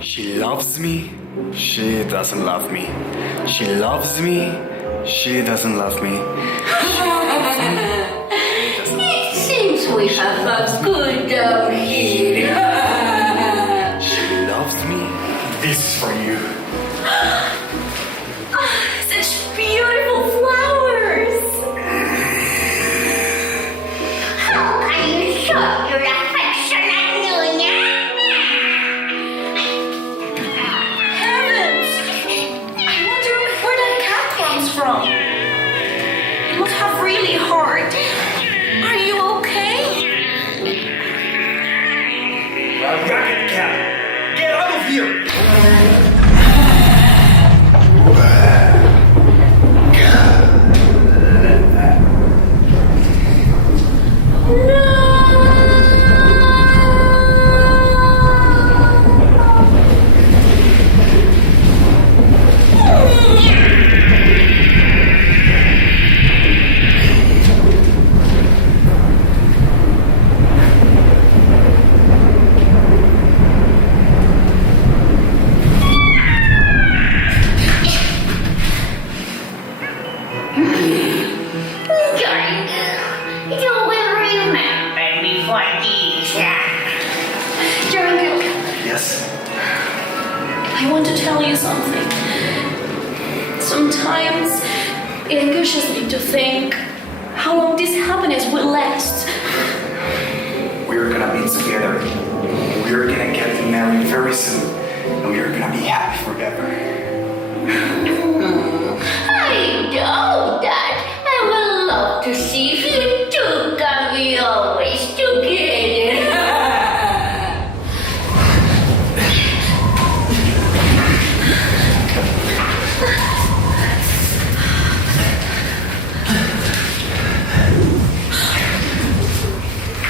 She loves me, she doesn't love me. She loves me, she doesn't love me. It seems we have a good dog here. She loves me. This is for you. Such beautiful flowers. How can you show your affection, Anunya? Heavens! I wonder where that cat comes from. It must have really hurt. Are you okay? Racket cat, get out of here! You will remember me for this. Jungle, Yes? I want to tell you something. Sometimes it anguishes me to think how long this happiness will last. We're gonna be together. We're gonna get married very soon. And we're gonna be happy forever. I know that. I would love to see you two can be always together.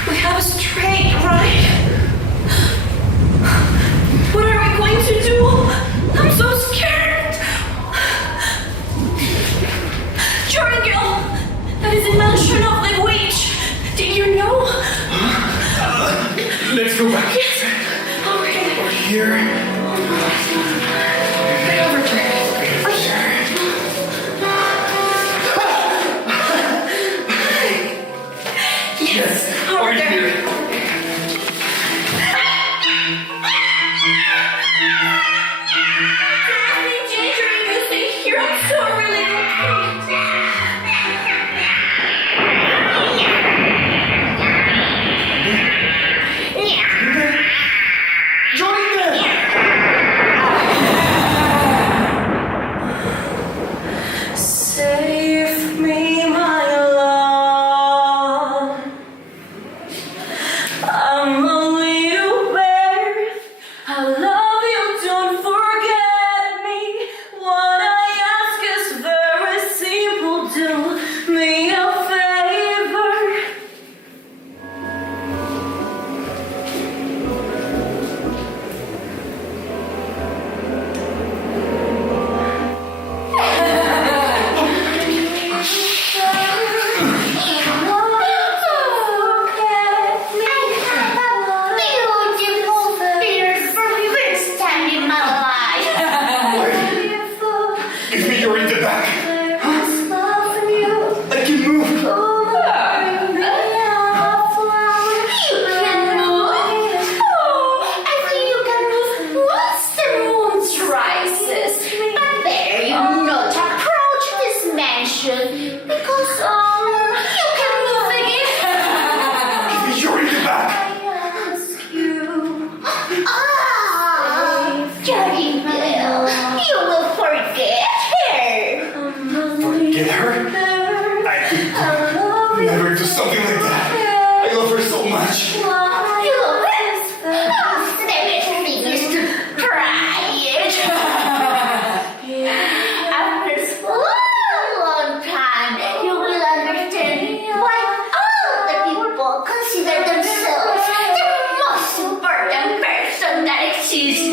We have a straight right. What are we going to do? I'm so scared. Jorgel, that is a mansion of the witch. Did you know? Let's go back. Yes. Okay. Over here. Right over there. Yes, Over over there. here. Ginger, you stay here. I'm so really Join them! Save me, my love. I'm a little bear. I love you, don't forget me. What I ask is very simple. Do me a favor. Give me your in the back. I can move. Because you can move again. Give me your in the back. I ask you. Dirty Bill, you will forget her. Forget her? I could never do something like that. I love her so much. You snap it fingers to try it. After so long time, you will understand why all the people consider themselves the most important person that exists.